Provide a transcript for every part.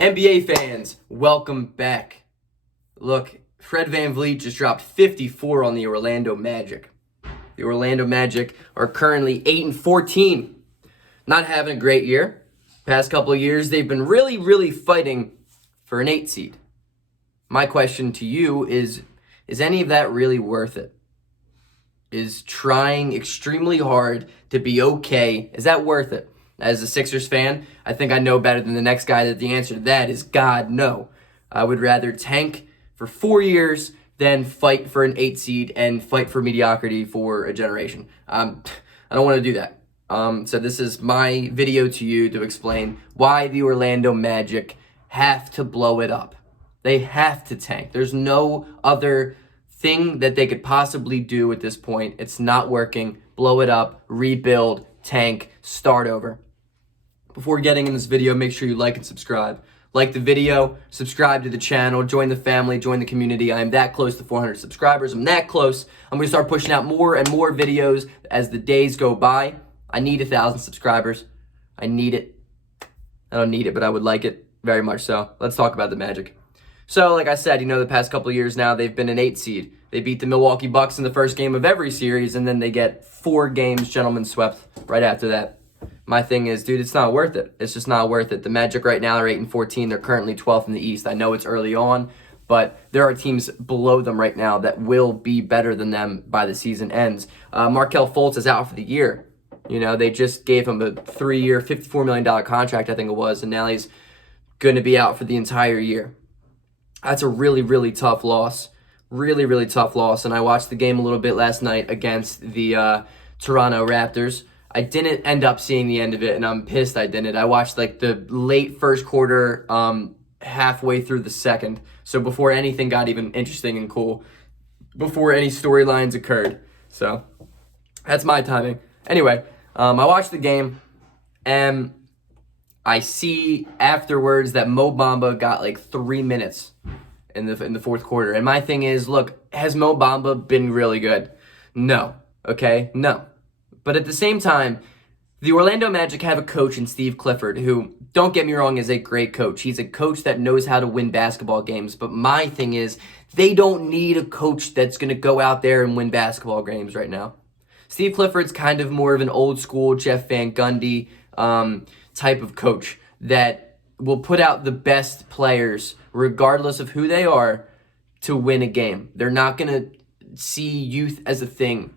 NBA fans, welcome back. Look, Fred VanVleet just dropped 54 on the Orlando Magic. The Orlando Magic are currently 8-14. Not having a great year. Past couple of years, they've been really fighting for an 8 seed. My question to you is any of that really worth it? Is trying extremely hard to be okay, is that worth it? As a Sixers fan, I think I know better than the next guy that the answer to that is God, no. I would rather tank for 4 years than fight for an 8 seed and fight for mediocrity for a generation. I don't want to do that. So this is my video to you to explain why the Orlando Magic have to blow it up. They have to tank. There's no other thing that they could possibly do at this point. It's not working. Blow it up, rebuild, tank, start over. Before getting in this video, make sure you like and subscribe. Like the video, subscribe to the channel, join the family, join the community. I am that close to 400 subscribers. I'm that close. I'm going to start pushing out more and more videos as the days go by. I need 1,000 subscribers. I need it. I don't need it, but I would like it very much so. Let's talk about the Magic. So, like I said, the past couple of years now, they've been an 8 seed. They beat the Milwaukee Bucks in the first game of every series, and then they get 4 games gentlemen swept right after that. My thing is, dude, it's not worth it. It's just not worth it. The Magic right now are 8-14. They're currently 12th in the East. I know it's early on, but there are teams below them right now that will be better than them by the season ends. Markelle Fultz is out for the year. They just gave him a 3-year, $54 million contract, I think it was, and now he's going to be out for the entire year. That's a really tough loss. Really tough loss. And I watched the game a little bit last night against the Toronto Raptors. I didn't end up seeing the end of it, and I'm pissed I didn't. I watched the late first quarter, halfway through the second. So before anything got even interesting and cool, before any storylines occurred. So that's my timing. Anyway, I watched the game, and I see afterwards that Mo Bamba got 3 minutes in the fourth quarter. And my thing is, look, has Mo Bamba been really good? No. Okay? No. But at the same time, the Orlando Magic have a coach in Steve Clifford who, don't get me wrong, is a great coach. He's a coach that knows how to win basketball games. But my thing is, they don't need a coach that's going to go out there and win basketball games right now. Steve Clifford's kind of more of an old school Jeff Van Gundy type of coach that will put out the best players, regardless of who they are, to win a game. They're not going to see youth as a thing.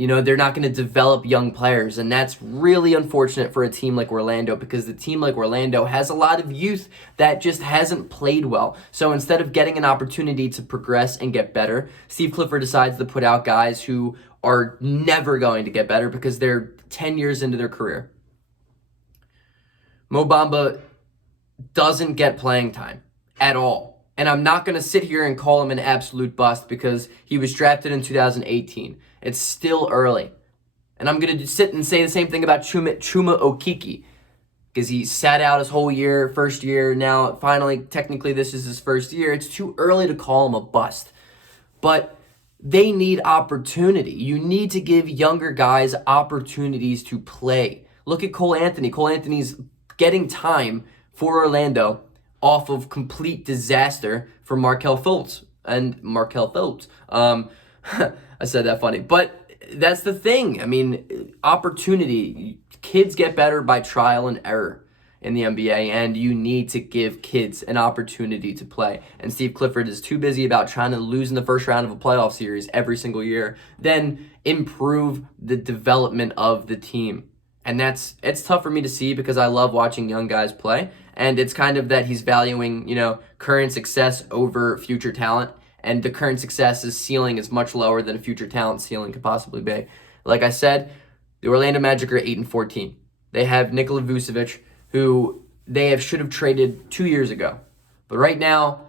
They're not going to develop young players, and that's really unfortunate for a team like Orlando, because the team like Orlando has a lot of youth that just hasn't played well. So instead of getting an opportunity to progress and get better, Steve Clifford decides to put out guys who are never going to get better because they're 10 years into their career. Mo Bamba doesn't get playing time at all. And I'm not going to sit here and call him an absolute bust because he was drafted in 2018. It's still early. And I'm going to sit and say the same thing about Chuma Okeke, because he sat out his whole year, first year. Now, finally, technically, this is his first year. It's too early to call him a bust. But they need opportunity. You need to give younger guys opportunities to play. Look at Cole Anthony. Cole Anthony's getting time for Orlando off of complete disaster for Markelle Fultz. I said that funny. But that's the thing. I mean, opportunity. Kids get better by trial and error in the NBA, and you need to give kids an opportunity to play. And Steve Clifford is too busy about trying to lose in the first round of a playoff series every single year than improve the development of the team. And it's tough for me to see because I love watching young guys play. And it's kind of that he's valuing, current success over future talent. And the current success's ceiling is much lower than a future talent ceiling could possibly be. Like I said, the Orlando Magic are 8-14. They have Nikola Vucevic, who should have traded 2 years ago. But right now,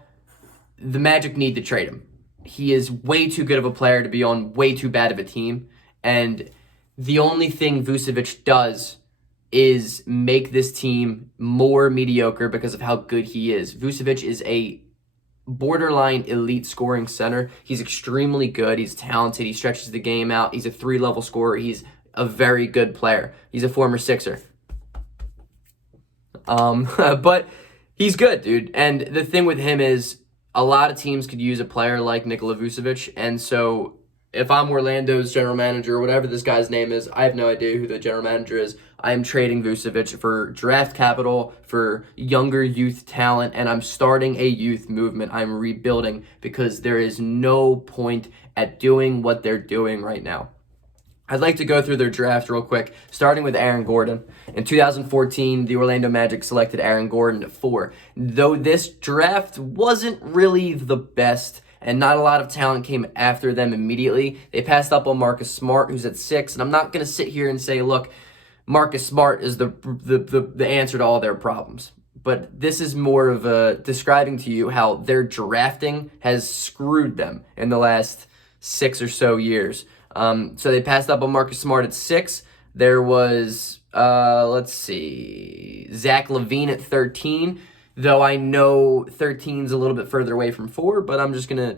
the Magic need to trade him. He is way too good of a player to be on way too bad of a team. And the only thing Vucevic does is make this team more mediocre because of how good he is. Vucevic is a borderline elite scoring center. He's extremely good. He's talented. He stretches the game out. He's a 3-level scorer. He's a very good player. He's a former Sixer. But He's good, dude. And the thing with him is a lot of teams could use a player like Nikola Vucevic. And so if I'm Orlando's general manager or whatever this guy's name is, I have no idea who the general manager is. I am trading Vucevic for draft capital, for younger youth talent, and I'm starting a youth movement. I'm rebuilding because there is no point at doing what they're doing right now. I'd like to go through their draft real quick, starting with Aaron Gordon. In 2014, the Orlando Magic selected Aaron Gordon at 4. Though this draft wasn't really the best, and not a lot of talent came after them immediately, they passed up on Marcus Smart, who's at 6. And I'm not going to sit here and say, look, Marcus Smart is the answer to all their problems. But this is more of a describing to you how their drafting has screwed them in the last 6 or so years. So they passed up on Marcus Smart at 6. There was, Zach LaVine at 13, though I know 13's a little bit further away from 4, but I'm just going to,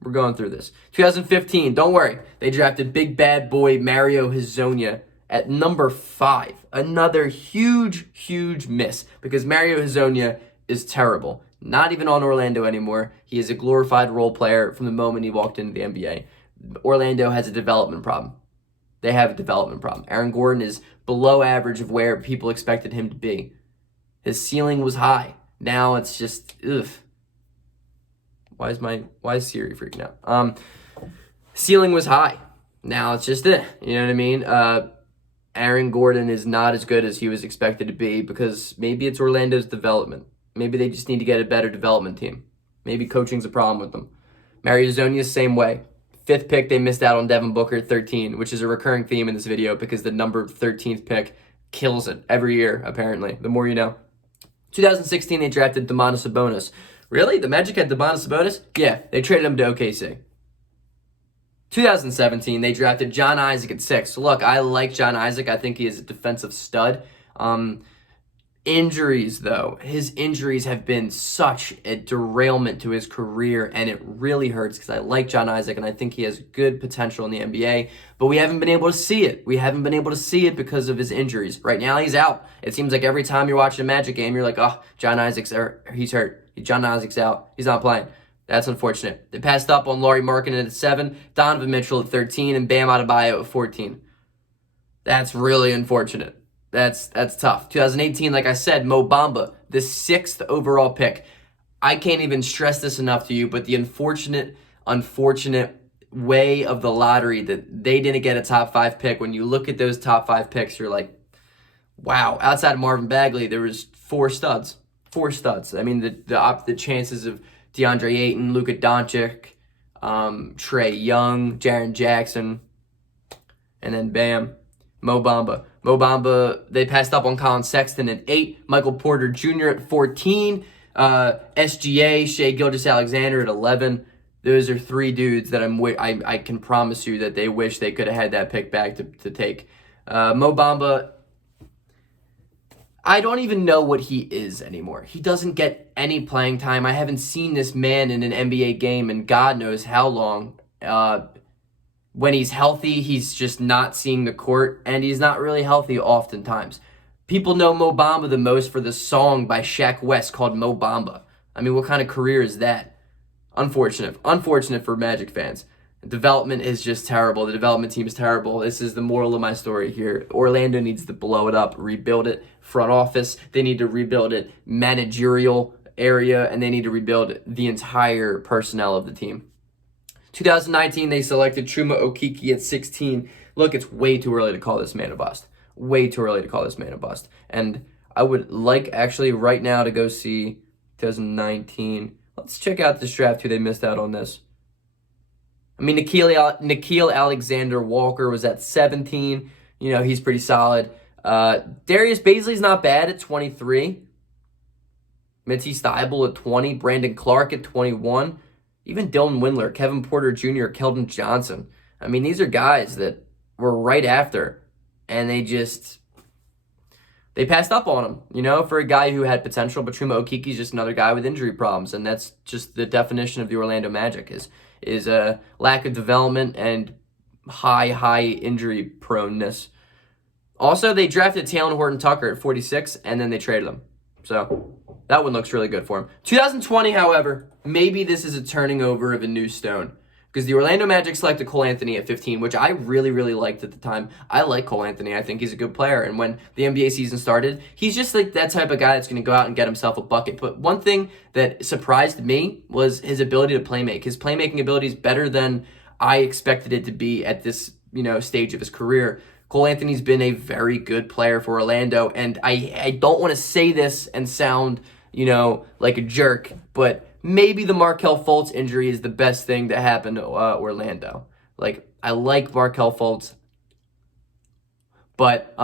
we're going through this. 2015, don't worry. They drafted big bad boy Mario Hezonja at number 5. Another huge, huge miss because Mario Hezonja is terrible. Not even on Orlando anymore. He is a glorified role player from the moment he walked into the NBA. Orlando has a development problem. They have a development problem. Aaron Gordon is below average of where people expected him to be. His ceiling was high. Now it's just, ugh. Why is Siri freaking out? Ceiling was high. Now it's just it. You know what I mean? Aaron Gordon is not as good as he was expected to be because maybe it's Orlando's development. Maybe they just need to get a better development team. Maybe coaching's a problem with them. Mario Hezonja, same way. 5th pick, they missed out on Devin Booker at 13, which is a recurring theme in this video because the number 13th pick kills it every year, apparently. The more you know. 2016, they drafted Domantas Sabonis. Really? The Magic had Domantas Sabonis? Yeah, they traded him to OKC. 2017, they drafted John Isaac at 6. So look, I like John Isaac. I think he is a defensive stud. Injuries, though. His injuries have been such a derailment to his career, and it really hurts because I like John Isaac, and I think he has good potential in the NBA, but we haven't been able to see it. We haven't been able to see it because of his injuries. Right now, he's out. It seems like every time you're watching a Magic game, you're like, oh, John Isaac's he's hurt. John Isaac's out. He's not playing. That's unfortunate. They passed up on Lauri Markkanen at 7, Donovan Mitchell at 13, and Bam Adebayo at 14. That's really unfortunate. That's tough. 2018, like I said, Mo Bamba, the 6th overall pick. I can't even stress this enough to you, but the unfortunate way of the lottery that they didn't get a top 5 pick. When you look at those top 5 picks, you're like, wow. Outside of Marvin Bagley, there was 4 studs. 4 studs. I mean, the chances of DeAndre Ayton, Luka Doncic, Trae Young, Jaren Jackson, and then bam, Mo Bamba. Mo Bamba, they passed up on Colin Sexton at 8, Michael Porter Jr. at 14, SGA, Shai Gilgeous-Alexander at 11. Those are 3 dudes that I can promise you that they wish they could have had that pick back to take. Mo Bamba, I don't even know what he is anymore. He doesn't get any playing time. I haven't seen this man in an NBA game in God knows how long. When he's healthy, he's just not seeing the court, and he's not really healthy oftentimes. People know Mo Bamba the most for the song by Shaq West called Mo Bamba. I mean, what kind of career is that? Unfortunate. Unfortunate for Magic fans. Development is just terrible. The development team is terrible. This is the moral of my story here. Orlando needs to blow it up, rebuild it. Front office, they need to rebuild it. Managerial area, and they need to rebuild the entire personnel of the team. 2019, they selected Chuma Okeke at 16. Look, it's way too early to call this man a bust. Way too early to call this man a bust. And I would like, actually, right now to go see 2019. Let's check out this draft, who they missed out on this. I mean, Nickeil Alexander-Walker was at 17. You know, he's pretty solid. Darius Baisley's not bad at 23. Matisse Thybulle at 20. Brandon Clark at 21. Even Dylan Windler, Kevin Porter Jr., Keldon Johnson. I mean, these are guys that were right after, and they passed up on him, you know, for a guy who had potential. But Chuma Okeke's just another guy with injury problems, and that's just the definition of the Orlando Magic is a lack of development and high injury proneness. Also, they drafted Talen Horton-Tucker at 46, and then they traded him. So that one looks really good for him. 2020, however, maybe this is a turning over of a new stone. Because the Orlando Magic selected Cole Anthony at 15, which I really, really liked at the time. I like Cole Anthony. I think he's a good player. And when the NBA season started, he's just like that type of guy that's going to go out and get himself a bucket. But one thing that surprised me was his ability to play make. His playmaking ability is better than I expected it to be at this, stage of his career. Cole Anthony's been a very good player for Orlando. And I don't want to say this and sound, like a jerk, but maybe the Markelle Fultz injury is the best thing that happened to Orlando. Like, I like Markelle Fultz, but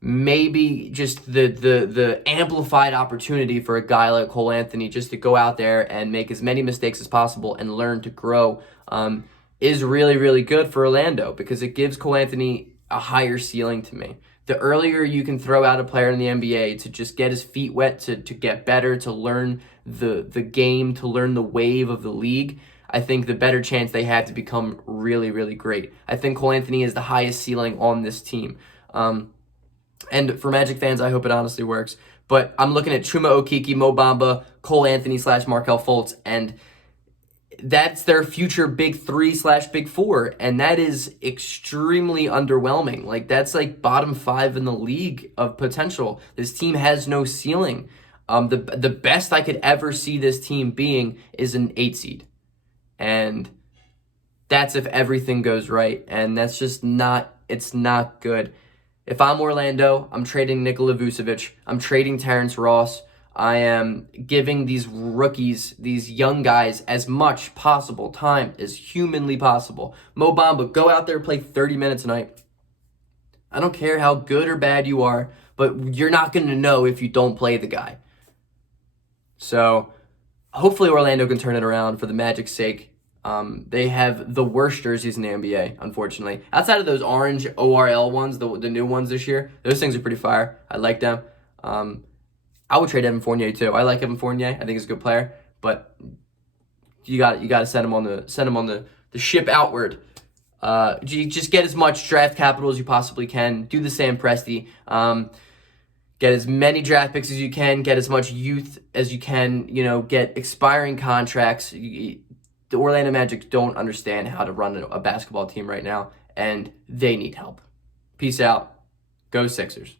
maybe just the amplified opportunity for a guy like Cole Anthony just to go out there and make as many mistakes as possible and learn to grow is really, really good for Orlando, because it gives Cole Anthony a higher ceiling to me. The earlier you can throw out a player in the NBA to just get his feet wet, to get better, to learn the game, to learn the wave of the league, I think the better chance they have to become really, really great. I think Cole Anthony is the highest ceiling on this team. And for Magic fans, I hope it honestly works. But I'm looking at Chuma Okeke, Mo Bamba, Cole Anthony / Markelle Fultz, and that's their future big 3 / big 4, and that is extremely underwhelming. Like, that's like bottom 5 in the league of potential. This team has no ceiling. The best I could ever see this team being is an 8 seed, and that's if everything goes right, and that's just not. It's not good. If I'm Orlando, I'm trading Nikola Vucevic. I'm trading Terrence Ross. I am giving these rookies, these young guys, as much possible time as humanly possible. Mo Bamba, go out there and play 30 minutes a night. I don't care how good or bad you are, but you're not going to know if you don't play the guy. So hopefully Orlando can turn it around for the Magic's sake. They have the worst jerseys in the NBA, unfortunately. Outside of those orange ORL ones, the new ones this year, those things are pretty fire. I like them. I would trade Evan Fournier too. I like Evan Fournier. I think he's a good player, but you got to send him on the ship outward. Just get as much draft capital as you possibly can. Do the Sam Presti. Get as many draft picks as you can. Get as much youth as you can. Get expiring contracts. The Orlando Magic don't understand how to run a basketball team right now, and they need help. Peace out. Go Sixers.